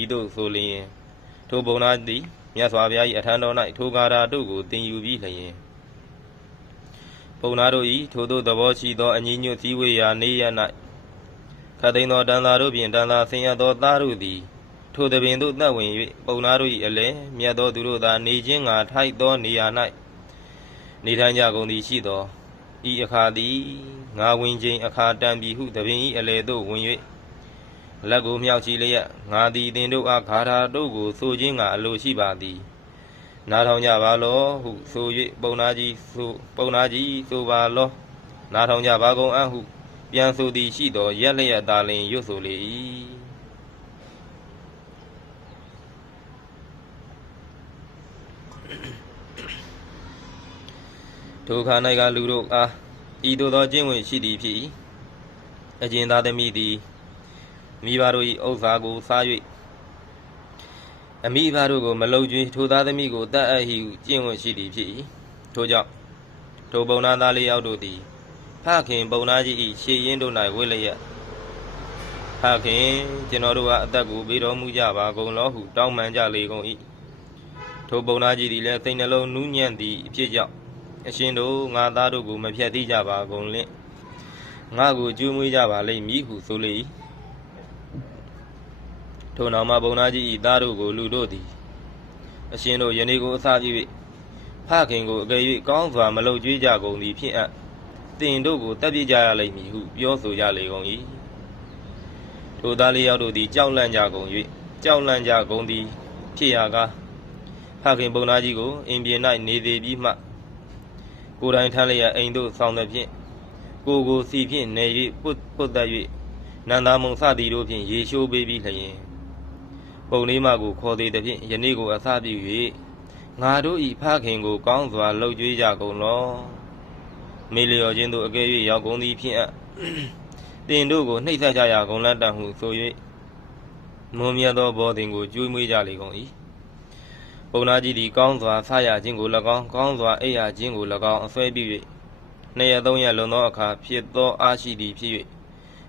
ဤသို့ဆိုလျင်ထိုဘုံနာသည်မြတ်စွာဘုရား၏အထံတော်၌ထိုကာရာတို့ကိုတင်ယူပြီးလျင်ဘုံနာတို့၏ထိုသို့သဘောရှိသောအညီညွတ်စည်းဝေးရာနေရ၌ခတ်သိမ်းသောတန်သာတို့ဖြင့်တန်သာဆင်ရသောသားတို့သည်ထိုသပင်သို့သက်ဝင်၍ဘုံနာတို့၏အလဲမြတ်သောသူတို့သာနေခြင်းငါထိုက်သောနေရာ၌နေထိုင်ကြကုန်သည်ရှိသောဤအခါသည်ငါဝင်ခြင်းအခါတန်ပြီဟုသပင်၏အလဲသို့ဝင်၍ လက်ကိုမြောက်ချီလျက်ငါသည်တင်တို့အားဂါထာတို့ကိုဆိုခြင်းငါအလိုရှိပါသည်နားထောင်ကြပါလောဟုဆို၍ပုံနာကြီးဆိုပုံနာကြီးဆိုပါလောနားထောင်ကြပါကုန်အံ့ဟု ပြန်ဆိုသည်ရှိသောရက်လျက်သာလင်ရွတ်ဆိုလေ၏ဒုက္ခ၌ကလူတို့အားဤသို့သောကျင့်ဝင်ရှိသည်ဖြစ်၏အကျဉ်သားသမီးသည် မိဘတို့၏ဥစ္စာကိုစား၍အမိအဖတို့ကိုမလုံကျွေးထိုသားသမီးကိုတတ်အပ်ဟိဟုကျင့်ဝတ်ရှိသည်ဖြစ်၏ထို့ကြောင့်ထိုပုံနာသားလေးယောက်တို့သည်ဖခင်ပုံနာကြီး၏ရှေ့ရင်းတို့၌ဝိလျက်ဖခင်ကျွန်တော်တို့ကအသက်ကိုပေးတော်မူကြပါကုန်လောဟုတောင်းပန်ကြလေကုန်၏ထိုပုံနာကြီးသည်လည်းစိတ်နှလုံးနူးညံ့သည့်အဖြစ်ကြောင့်အရှင်တို့ငါသားတို့ကိုမဖြတ်သိကြပါကုန်လင့်ငါကိုကျွေးမွေးကြပါလိမ့်မည်ဟုဆိုလေ၏ ထိုနောက်မှပုံနာကြီး၏သားတို့ကိုလူတို့သည်အရှင်တို့ယနေ့ကိုအစာပြု၍ဖခင်ကိုအကယ်၍ကောင်းစွာမလုပ်ကြွေးကြကုန်သည်ဖြစ်အပ်တင်တို့ကိုတပ်ပြစ်ကြရလိမ့်မည်ဟုပြောဆိုကြလေကုန်၏ထိုသားလေးယောက်တို့သည်ကြောက်လန့်ကြကုန်၍ကြောက်လန့်ကြကုန်သည်ဖြစ်ရာကဖခင်ပုံနာကြီးကိုအင်ပြင်၌နေသေးပြီးမှကိုယ်တိုင်ထမ်းလျက်အိမ်သို့ဆောင်သည်ဖြင့်ကိုယ်ကိုစီဖြင့်နေ၍ပုတ်ပုတ်သက်၍နန္ဒာမုံစသည်တို့ဖြင့်ရေရှိုးပေးပြီးလျင် ပုံလေးမကိုခေါ်သေးသဖြင့်ယနေ့ကိုအစပြု၍ငါတို့ဤဖခင်ကိုကောင်းစွာလှုပ်ကြွေးကြကုန်လောမေလျော်ခြင်းသို့အကယ်၍ရောက်ကုန်သည်ဖြင့်အပ်တင်တို့ကိုနှိပ်စက်ကြရကုန်လတ္တဟုဆို၍မွန်မြတ်သောဘောတင်ကိုကျွေးမွေးကြလေကုန်၏ပုံနာကြီးသည်ကောင်းစွာဆရခြင်းကို၎င်းကောင်းစွာအိပ်ရခြင်းကို၎င်းအစွဲပြု၍နှစ်ရက်သုံးရက်လွန်သောအခါဖြစ်သောအားရှိသည်ဖြစ်၍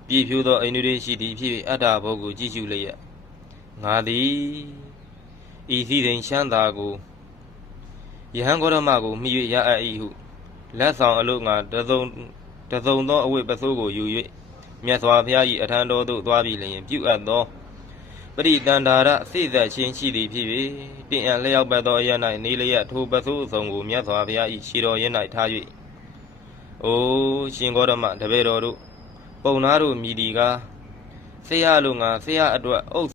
ပြည်ဖြူသောအိန္ဒြေရှိသည်ဖြစ်၍အတ္တဘောကိုကြည့်ရှုလျက် ငါသည်ဤစည်းစိမ်ချမ်းသာကိုယဟန်ဂေါရမကိုမိ၍ရအပ်၏ဟုလက်ဆောင်အလို့ငါတစုံတစုံသောအဝိပစိုးကိုယူ၍မြတ်စွာဘုရား၏အထံတော်သို့သွားပြီးလျင်ပြုအပ်သောပရိတန္တာရစိတ်သက်ချင်းရှိသည်ဖြစ်၍တင့်အံလျောက်ပတ်သောအရ၌နေလျက်ထိုပစိုးအစုံကိုမြတ်စွာဘုရား၏ရှေတော်ရင်း၌ထား၍အိုရှင်ဂေါရမတပည့်တော်တို့ပုံနာတို့မြည်ဒီကားဆရာလိုငါဆရာအတွက်အုပ်